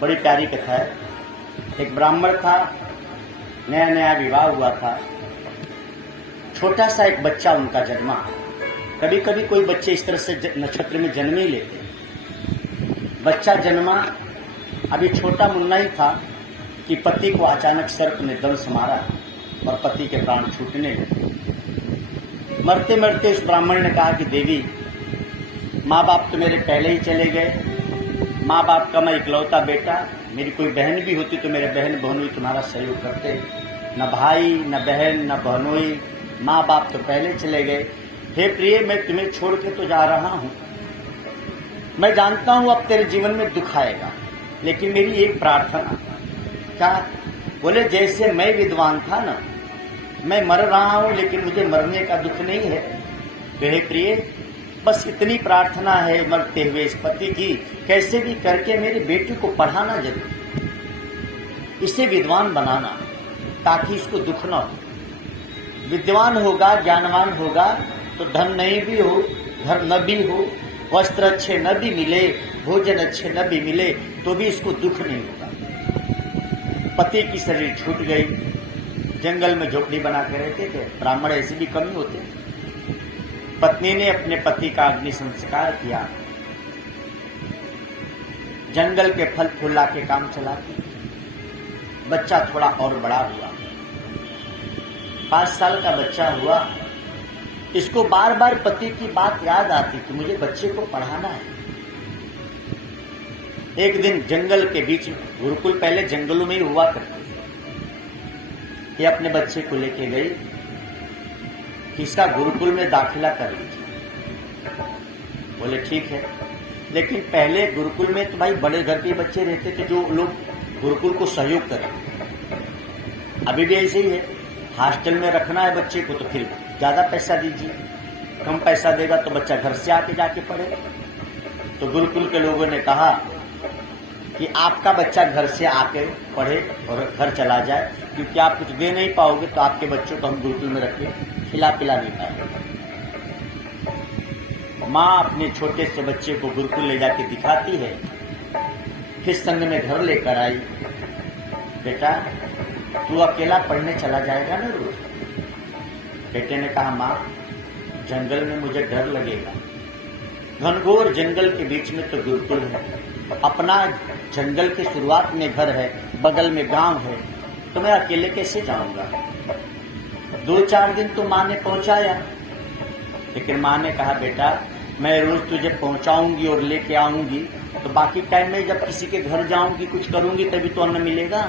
बड़ी प्यारी कथा है। एक ब्राह्मण था, नया नया विवाह हुआ था। छोटा सा एक बच्चा उनका जन्मा। कभी कभी कोई बच्चे इस तरह से नक्षत्र में जन्म ही लेते। बच्चा जन्मा, अभी छोटा मुन्ना ही था कि पति को अचानक सर्प ने दंश मारा और पति के प्राण छूटने लगे। मरते मरते उस ब्राह्मण ने कहा कि देवी, माँ बाप तो मेरे पहले ही चले गए, माँ बाप का मैं इकलौता बेटा, मेरी कोई बहन भी होती तो मेरे बहन बहनोई तुम्हारा सहयोग करते, न भाई न बहन न बहनोई, माँ बाप तो पहले चले गए। हे प्रिय, मैं तुम्हें छोड़ के तो जा रहा हूँ, मैं जानता हूँ अब तेरे जीवन में दुख आएगा, लेकिन मेरी एक प्रार्थना। क्या? बोले जैसे मैं विद्वान था ना, मैं मर रहा हूँ लेकिन मुझे मरने का दुख नहीं है। तो हे प्रिय, बस इतनी प्रार्थना है मरते हुए इस पति की, कैसे भी करके मेरी बेटी को पढ़ाना जरूर, इसे विद्वान बनाना ताकि इसको दुख न हो। विद्वान होगा, ज्ञानवान होगा तो धन नहीं भी हो, घर न भी हो, वस्त्र अच्छे न भी मिले, भोजन अच्छे न भी मिले, तो भी इसको दुख नहीं होगा। पति की शरीर छूट गई, जंगल में झोपड़ी बना के रहते थे। ब्राह्मण ऐसे भी कम ही होते। पत्नी ने अपने पति का अग्नि संस्कार किया, जंगल के फल फूल ला के काम चलाती। बच्चा थोड़ा और बड़ा हुआ, 5 साल का बच्चा हुआ। इसको बार बार पति की बात याद आती कि मुझे बच्चे को पढ़ाना है। एक दिन जंगल के बीच में, गुरुकुल पहले जंगलों में ही हुआ करते थे, ये अपने बच्चे को लेके गई कि इसका गुरुकुल में दाखिला कर लीजिए। बोले ठीक है, लेकिन पहले गुरुकुल में तो भाई बड़े घर के बच्चे रहते थे जो लोग गुरुकुल को सहयोग करें। अभी भी ऐसे ही है, हॉस्टल में रखना है बच्चे को तो फिर ज्यादा पैसा दीजिए, कम पैसा देगा तो बच्चा घर से आके जाके पढ़े। तो गुरुकुल के लोगों ने कहा कि आपका बच्चा घर से आके पढ़े और घर चला जाए, क्योंकि आप कुछ दे नहीं पाओगे तो आपके बच्चों को हम गुरुकुल में रख के खिला पिला नहीं पाएंगे। माँ अपने छोटे से बच्चे को गुरुकुल ले जाके दिखाती है, फिर संग में घर लेकर आई। बेटा, तू अकेला पढ़ने चला जाएगा ना रोज? बेटे ने कहा माँ, जंगल में मुझे डर लगेगा, घनघोर जंगल के बीच में तो गुरुकुल है, अपना जंगल की शुरुआत में घर है, बगल में गांव है, तो मैं अकेले कैसे जाऊंगा? 2-4 दिन तो माँ ने पहुंचाया, लेकिन माँ ने कहा बेटा, मैं रोज तुझे पहुंचाऊंगी और लेके आऊंगी, तो बाकी टाइम में जब किसी के घर जाऊंगी, कुछ करूंगी, तभी तो अन्न मिलेगा।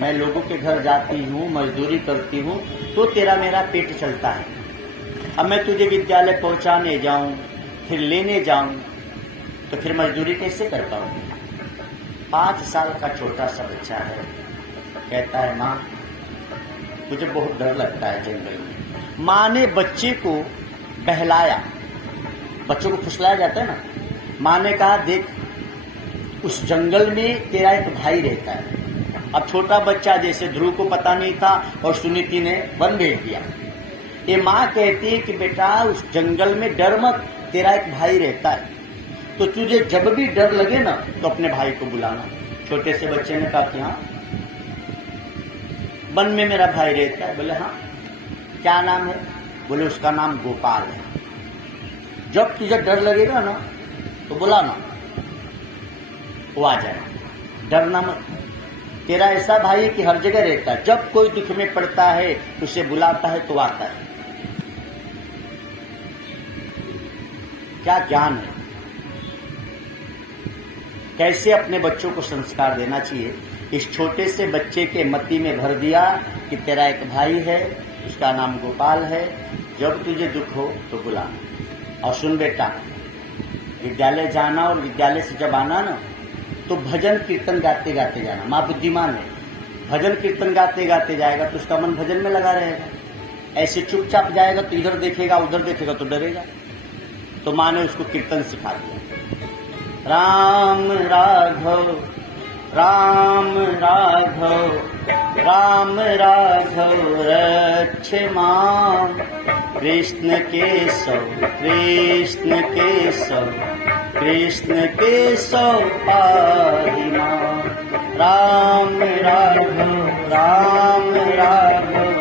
मैं लोगों के घर जाती हूँ, मजदूरी करती हूँ, तो तेरा मेरा पेट चलता है। अब मैं तुझे विद्यालय पहुंचाने जाऊं, फिर लेने जाऊं, तो फिर मजदूरी कैसे कर पाऊंगी? 5 साल का छोटा सा बच्चा है, कहता है माँ, मुझे बहुत डर लगता है जंगल में। माँ ने बच्चे को बहलाया, बच्चों को फुसलाया जाता है ना। माँ ने कहा देख, उस जंगल में तेरा एक भाई रहता है। अब छोटा बच्चा, जैसे ध्रुव को पता नहीं था और सुनीति ने वन भेज दिया। ये माँ कहती है कि बेटा, उस जंगल में डर मत, तेरा एक भाई रहता है, तो तुझे जब भी डर लगे ना तो अपने भाई को बुलाना। छोटे से बच्चे ने कहा कि हाँ, वन में मेरा भाई रहता है। बोले हाँ, क्या नाम है? बोले उसका नाम गोपाल है। जब तुझे डर लगेगा ना तो बुलाना, वो आ जाए, डरना मत। तेरा ऐसा भाई कि हर जगह रहता है, जब कोई दुख में पड़ता है उसे बुलाता है तो आता है। क्या ज्ञान है, कैसे अपने बच्चों को संस्कार देना चाहिए। इस छोटे से बच्चे के मति में भर दिया कि तेरा एक भाई है, उसका नाम गोपाल है, जब तुझे दुख हो तो बुलाना। और सुन बेटा, विद्यालय जाना और विद्यालय से जब आना ना तो भजन कीर्तन गाते गाते जाना। माँ बुद्धिमान है, भजन कीर्तन गाते गाते जाएगा तो उसका मन भजन में लगा रहेगा। ऐसे चुपचाप जाएगा तो इधर देखेगा उधर देखेगा तो डरेगा। तो माँ ने उसको कीर्तन सिखा दिया, राम राघव राम राघव राम राघव रक्ष मां, कृष्ण केशव कृष्ण केशव पाहि मां। राम राघव राम राघव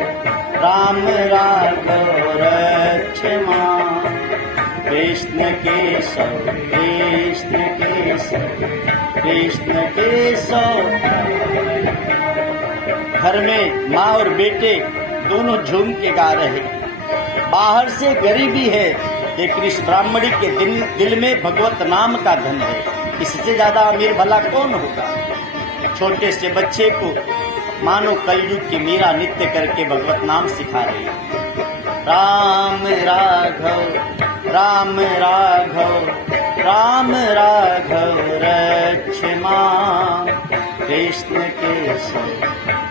राम राघव रक्ष मां। कृष्ण केशव कृष्ण केशव कृष्ण केशव। घर में माँ और बेटे दोनों झूम के गा रहे। बाहर से गरीबी है लेकिन इस ब्राह्मणी के दिल में भगवत नाम का धन है। इससे ज्यादा अमीर भला कौन होगा। छोटे से बच्चे को मानो कलयुग की मीरा नित्य करके भगवत नाम सिखा रही है। राम राघव राम राघव राम राघव रक्ष मां। कृष्ण केशव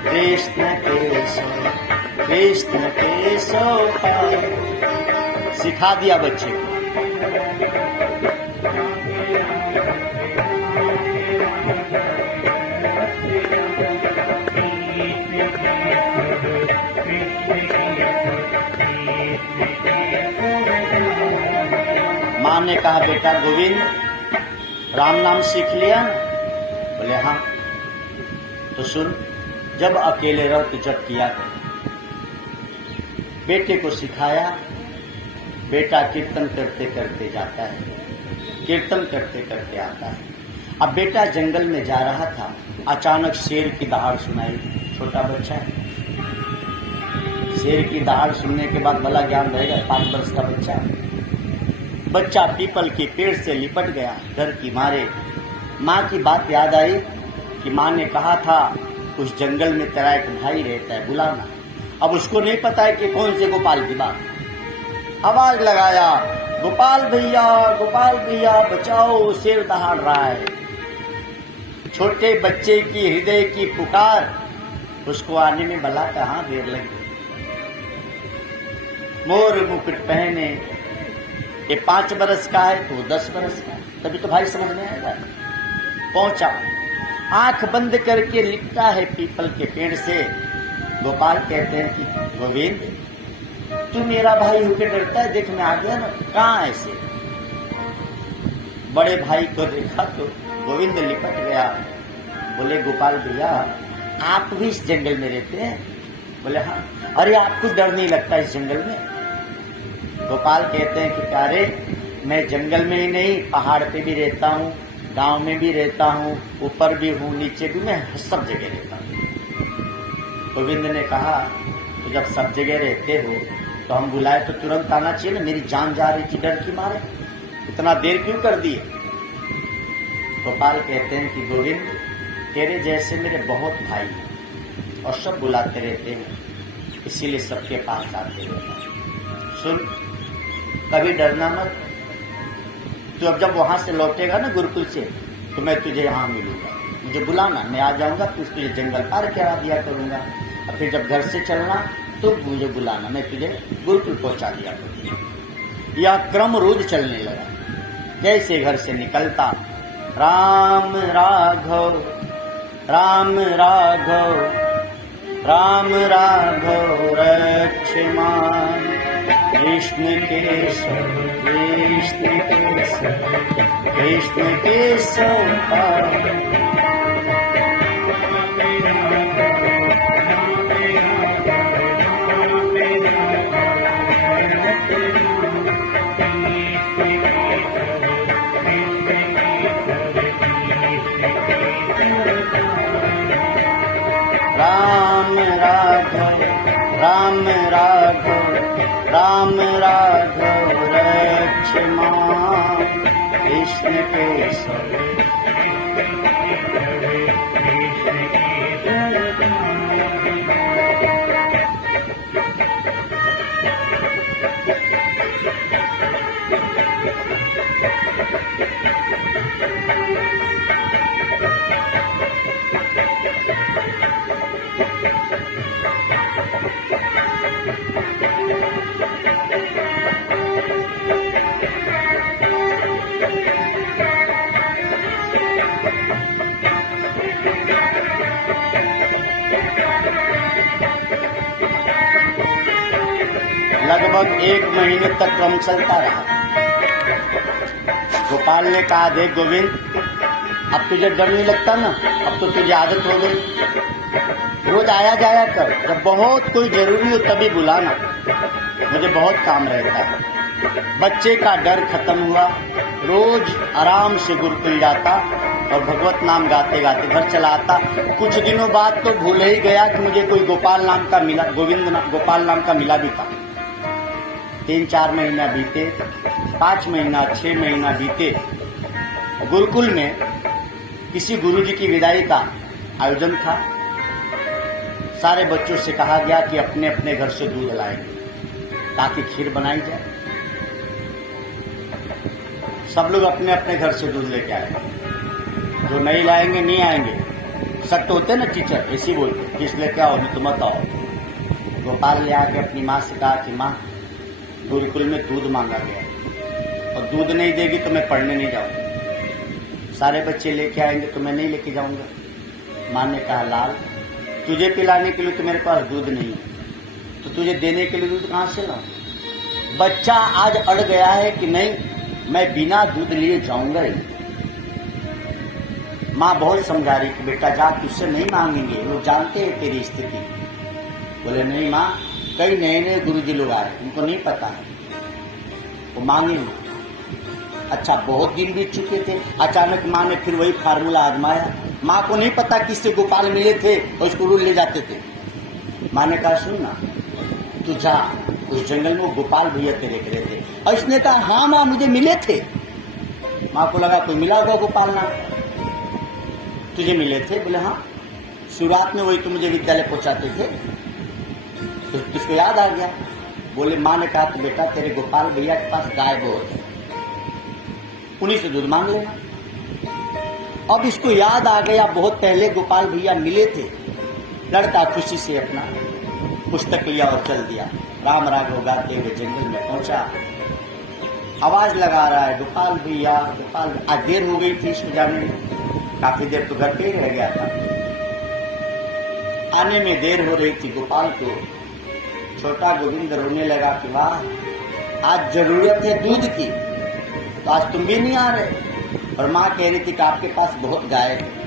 कृष्ण केशव कृष्ण केशव। सिखा दिया बच्चे को। माँ ने कहा बेटा गोविंद राम नाम सीख लिया ना? बोले हाँ। तो सुन, जब अकेले रहो तो जब किया करो। बेटे को सिखाया। बेटा कीर्तन करते करते जाता है, कीर्तन करते करते आता है। अब बेटा जंगल में जा रहा था, अचानक शेर की दहाड़ सुनाई। छोटा बच्चा है, शेर की दहाड़ सुनने के बाद भला ज्ञान रहेगा। 5 वर्ष का बच्चा पीपल के पेड़ से लिपट गया डर की मारे। माँ की बात याद आई कि माँ ने कहा था उस जंगल में तेरा एक भाई रहता है, बुलाना। अब उसको नहीं पता है कि कौन से गोपाल की बात। आवाज लगाया, गोपाल भैया बचाओ, शेर दहाड़ रहा है। छोटे बच्चे की हृदय की पुकार, उसको आने में भला कहाँ देर लगी। मोर मुकुट पहने, ये 5 बरस का है तो 10 बरस का है, तभी तो भाई समझ में आएगा। पहुंचा, आंख बंद करके लिपटा है पीपल के पेड़ से। गोपाल कहते हैं कि गोविंद तू मेरा भाई होके डरता है, देख मैं आ गया ना। कहाँ ऐसे? बड़े भाई को देखा तो गोविंद लिपट गया। बोले गोपाल भैया आप भी इस जंगल में रहते हैं? बोले हाँ। अरे आपको डर नहीं लगता इस जंगल में? गोपाल कहते हैं कि प्यारे मैं जंगल में ही नहीं, पहाड़ पे भी रहता हूँ, गांव में भी रहता हूँ, ऊपर भी हूँ, नीचे भी, मैं सब जगह रहता हूँ। गोविंद ने कहा तो जब सब जगह रहते हो तो हम बुलाए तो तुरंत आना चाहिए ना। मेरी जान जा रही थी डर की मारे, इतना देर क्यों कर दिए? गोपाल कहते हैं कि गोविंद तेरे जैसे मेरे बहुत भाई हैं और सब बुलाते रहते हैं, इसीलिए सबके पास आते रहते हैं। सुन, कभी डरना मत। तू अब जब वहां से लौटेगा ना गुरुकुल से, तो मैं तुझे यहाँ मिलूंगा, मुझे बुलाना, मैं आ जाऊंगा, तुझे जंगल पार करा दिया करूंगा। और फिर जब घर से चलना तो मुझे बुलाना, मैं तुझे गुरुकुल पहुंचा दिया करूंगा। यह क्रम रोज चलने लगा। जैसे घर से निकलता, राम राघव राम राघव राम राघव रक्ष मां। कृष्ण केशव कृष्ण केशव कृष्ण केशव पाहि। राम राघव राम राघव राम राघव रक्ष मां। कृष्ण केशव। लगभग 1 महीने तक क्रम चलता रहा। गोपाल ने कहा, देख गोविंद, अब तुझे डर नहीं लगता ना, अब तो तुझे आदत हो गई, रोज आया जाया कर, जब बहुत कोई जरूरी हो तभी बुलाना, मुझे बहुत काम रहता है। बच्चे का डर खत्म हुआ, रोज आराम से गुरुकुल जाता और भगवत नाम गाते गाते घर चला आता। कुछ दिनों बाद तो भूल ही गया कि मुझे कोई गोपाल नाम का मिला, गोपाल नाम का मिला भी था। 3-4 महीना बीते, 5 महीना, 6 महीना बीते। गुरुकुल में किसी गुरुजी की विदाई का आयोजन था। सारे बच्चों से कहा गया कि अपने अपने घर से दूध लाएंगे ताकि खीर बनाई जाए। सब लोग अपने अपने घर से दूध लेके आए। जो नहीं लाएंगे नहीं आएंगे, सख्त होते ना टीचर, ऐसी बोलते, किस लेके आओ, नहीं तो मत आओ। गोपाल ले आके अपनी माँ से कहा कि माँ, गुरुकुल में दूध मांगा गया और दूध नहीं देगी तो मैं पढ़ने नहीं जाऊंगा। सारे बच्चे लेके आएंगे तो मैं नहीं लेके जाऊंगा। माँ ने कहा, लाल, तुझे पिलाने के लिए तो मेरे पास दूध नहीं है, तो तुझे देने के लिए दूध कहाँ से लाऊं? बच्चा आज अड़ गया है कि नहीं, मैं बिना दूध लिए जाऊंगा ही। माँ बहुत समझा रही कि बेटा जा, तुझसे नहीं मांगेंगे, लोग जानते हैं तेरी स्थिति। बोले नहीं माँ, कई नए नए गुरुजी लोग आए, उनको नहीं पता है, वो मांगेंगे। अच्छा, बहुत दिन बीत चुके थे, अचानक माँ ने फिर वही फार्मूला आजमाया। माँ को नहीं पता किससे गोपाल मिले थे और उसको रोज ले जाते थे। माँ ने कहा, सुन ना, तू जा, उस जंगल में गोपाल भैया तेरे रहे थे। और इसने कहा, हाँ माँ, मुझे मिले थे। माँ को लगा कोई मिला होगा गोपाल नाम, तुझे मिले थे? बोले हाँ, शुरुआत में वही तो मुझे विद्यालय पहुंचाते थे, तो तुझको याद आ गया। बोले, माँ ने कहा, तो बेटा तेरे गोपाल भैया के पास गाय बहुत है, उन्हीं से दूध मांग लेना। अब इसको याद आ गया, बहुत पहले गोपाल भैया मिले थे। लड़का खुशी से अपना पुस्तक लिया और चल दिया। राम राघव गाते हुए जंगल में पहुंचा। आवाज लगा रहा है, गोपाल भैया, गोपाल। आज देर हो गई थी इसको जाने में, काफी देर तो घर पे ही रह गया था। आने में देर हो रही थी गोपाल को। छोटा गोविंद रोने लगा कि वाह, आज जरूरत है दूध की, तो आज तुम भी नहीं आ रहे। और माँ कह रही थी कि आपके पास बहुत गाय है।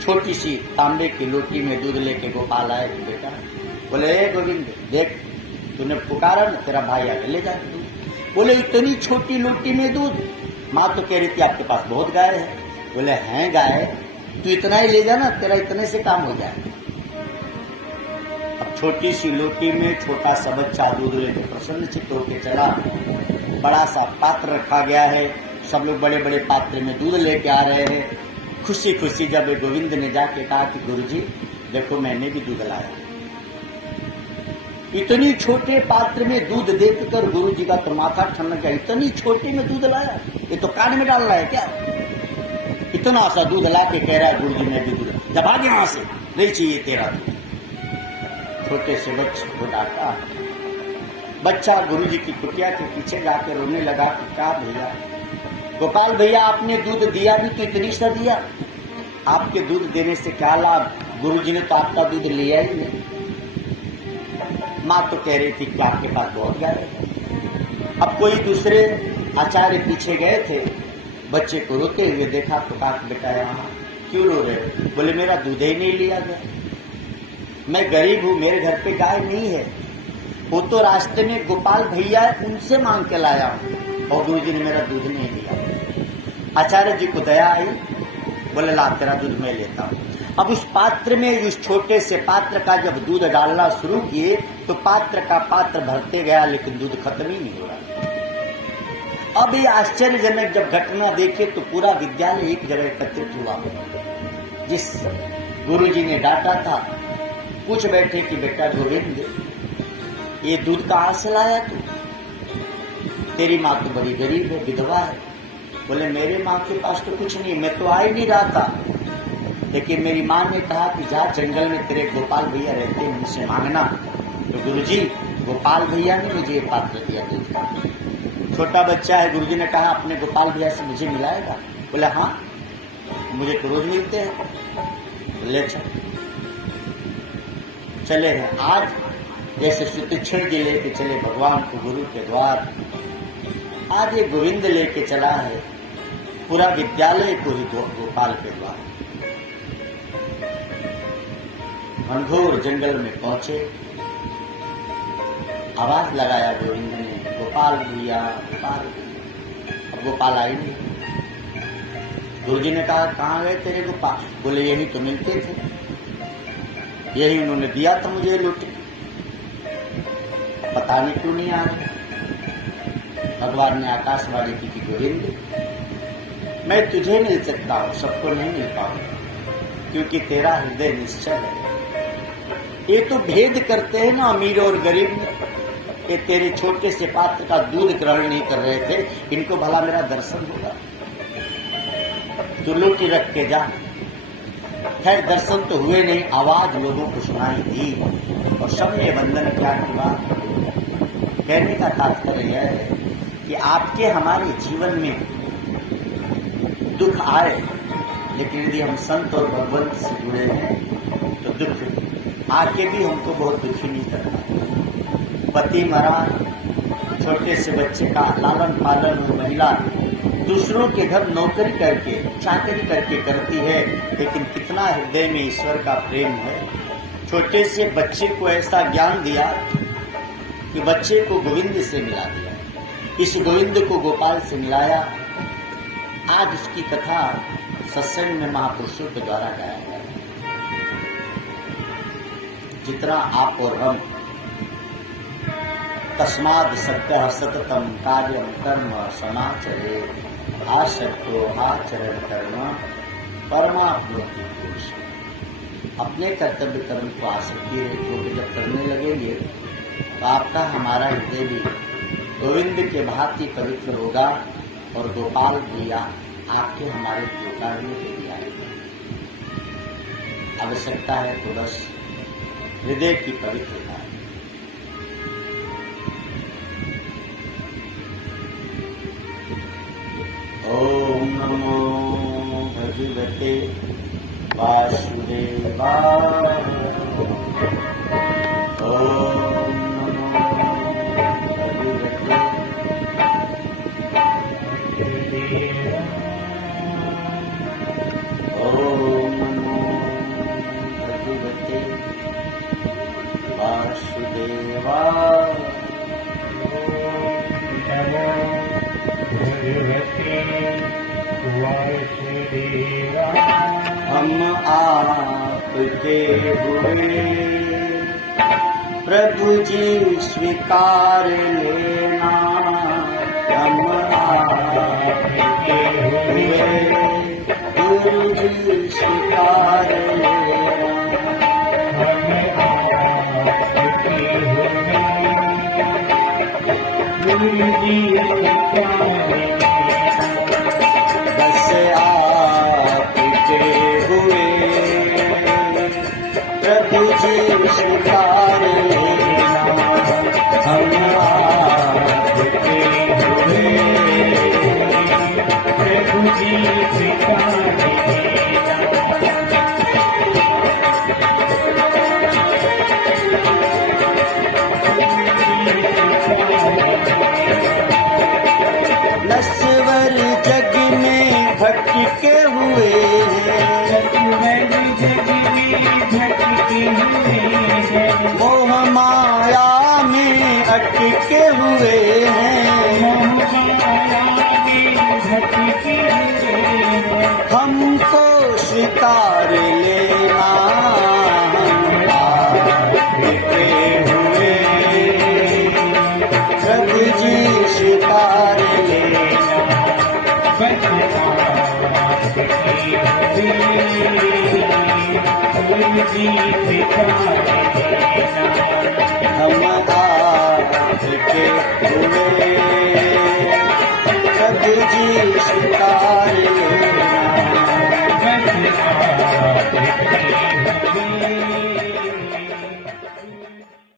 छोटी सी तांबे की लोटी में दूध लेके गोपाल आए। बेटा, बोले गोविंद, देख, तूने पुकारा ना, तेरा भाई आगे ले जा दूध। बोले, इतनी छोटी लोटी में दूध? माँ तो कह रही थी आपके पास बहुत गाय है। बोले, हैं गाय, तू इतना ही ले जा ना, तेरा इतने से काम हो जाए। अब छोटी सी लोटी में छोटा सा बच्चा दूध लेके प्रसन्न चित्त होकर चला। बड़ा सा पात्र रखा गया है, सब लोग बड़े बड़े पात्र में दूध लेके आ रहे हैं। खुशी खुशी जब गोविंद ने जाके कहा कि गुरुजी देखो, मैंने भी दूध लाया। इतनी छोटे पात्र में दूध देखकर गुरुजी का तो माथा ठनक गया। इतनी छोटे में दूध लाया, ये तो कान में डाल रहा है क्या? इतना सा दूध ला के कह रहा है, गुरुजी मैं भी दूध, जब आगे वहां से नहीं चाहिए तेरा दूध। छोटे से बच्चे को डांटा। बच्चा गुरुजी की कुटिया के पीछे जाकर रोने लगा कि क्या भैया, गोपाल भैया आपने दूध दिया भी तो इतनी सा दिया, आपके दूध देने से क्या लाभ? गुरुजी ने तो आपका दूध लिया ही नहीं। माँ तो कह रही थी कि आपके पास बहुत गाय है। अब कोई दूसरे आचार्य पीछे गए थे, बच्चे को रोते हुए देखा तो कहा, बेटा यहाँ क्यों रो रहे हो? बोले, मेरा दूध ही नहीं लिया गया, मैं गरीब हूँ, मेरे घर पे गाय नहीं है, वो तो रास्ते में गोपाल भैया है, उनसे मांग के लाया हूँ और गुरुजी ने मेरा दूध नहीं दिया। आचार्य जी को दया आई, बोले ला तेरा दूध मैं लेता हूँ। अब उस पात्र में, उस छोटे से पात्र का जब दूध डालना शुरू किए तो पात्र का पात्र भरते गया, लेकिन दूध खत्म ही नहीं हो रहा। अब ये आश्चर्यजनक जब घटना देखे तो पूरा विद्यालय एक जगह एकत्रित हुआ। जिस गुरुजी ने डांटा था पूछ बैठे कि बेटा गोविंद, ये दूध कहाँ से लाया तू? तेरी माँ तो बड़ी गरीब है, विधवा है। बोले, मेरे माँ के पास तो कुछ नहीं, मैं तो आ ही नहीं रहा था, लेकिन मेरी माँ ने कहा कि जा जंगल में तेरे गोपाल भैया रहते हैं, उनसे मांगना। तो गुरुजी, गोपाल भैया ने मुझे ये पात्र दिया दूध का। छोटा बच्चा है, गुरुजी ने कहा अपने गोपाल भैया से मुझे मिलाएगा? बोले हाँ, मुझे तो रोज मिलते हैं। ले चले हैं आज जैसे सुतीक्षण जी लेके चले भगवान को गुरु के द्वार। आज ये गोविंद लेके चला है पूरा विद्यालय को ही गोपाल के द्वार। घनघोर जंगल में पहुंचे, आवाज लगाया गोविंद ने, गोपाल भैया, गोपाल भैया। अब गोपाल आई नहीं। गुरुजी ने कहा कहाँ गए तेरे गोपाल? बोले यही तो मिलते थे, यही उन्होंने दिया था मुझे लूट। पता नहीं क्यों नहीं आ रहे। भगवान ने आकाशवाणी की कि गोविंद, मैं तुझे मिल सकता हूं, सबको नहीं मिल पाऊंगा, क्योंकि तेरा हृदय निश्चल है। ये तो भेद करते हैं ना अमीर और गरीब में। ये तेरे छोटे से पात्र का दूध ग्रहण नहीं कर रहे थे, इनको भला मेरा दर्शन होगा? तू लूटी रख के जा। खैर दर्शन तो हुए नहीं, आवाज लोगों को सुनाई दी और सबने वंदन क्या किया। कहने का तात्पर्य यह है कि आपके हमारे जीवन में दुख आए, लेकिन यदि हम संत और भगवंत से जुड़े हैं तो दुख आके भी हमको बहुत दुखी नहीं करता। पति मरा, छोटे से बच्चे का लालन पालन वो महिला दूसरों के घर नौकरी करके चाकरी करके करती है, लेकिन कितना हृदय में ईश्वर का प्रेम है। छोटे से बच्चे को ऐसा ज्ञान दिया कि बच्चे को गोविंद से मिला दिया, इस गोविंद को गोपाल से मिलाया। आज उसकी कथा सत्संग में महापुरुषों के द्वारा गाया गया। जितना आप और हम तस्माद सत्य सततम कार्यम कर्म समाचरे आसक्तो आचरण कर्म परमाप्नोति पुरुष। अपने कर्तव्य कर्म को आसक्ति रहित जब करने लगेंगे तो आपका हमारा हृदय भी गोविंद के भांति पवित्र होगा और गोपाल भैया आपके हमारे कार्यों के लिए आएंगे। आवश्यकता है तो बस हृदय की पवित्रता। ओम नमो भगवते वासुदेवाय। ओम हम आपके हुए प्रभु जी स्वीकार लेना। हम आपके हुए गुरु जी स्वीकार लेना। गुरु जी बस आपके हुए प्रभु जी स्वीकार लेना। हम आपके हुए प्रभु जी स्वीकार लेना। नश्वर जग में भटके हुए हैं, मोह माया में अटके हुए हैं। हमको स्वीकार लेना। आपके हुए प्रभु जी स्वीकार लेना। हम आपके हुए प्रभु जी स्वीकार लेना।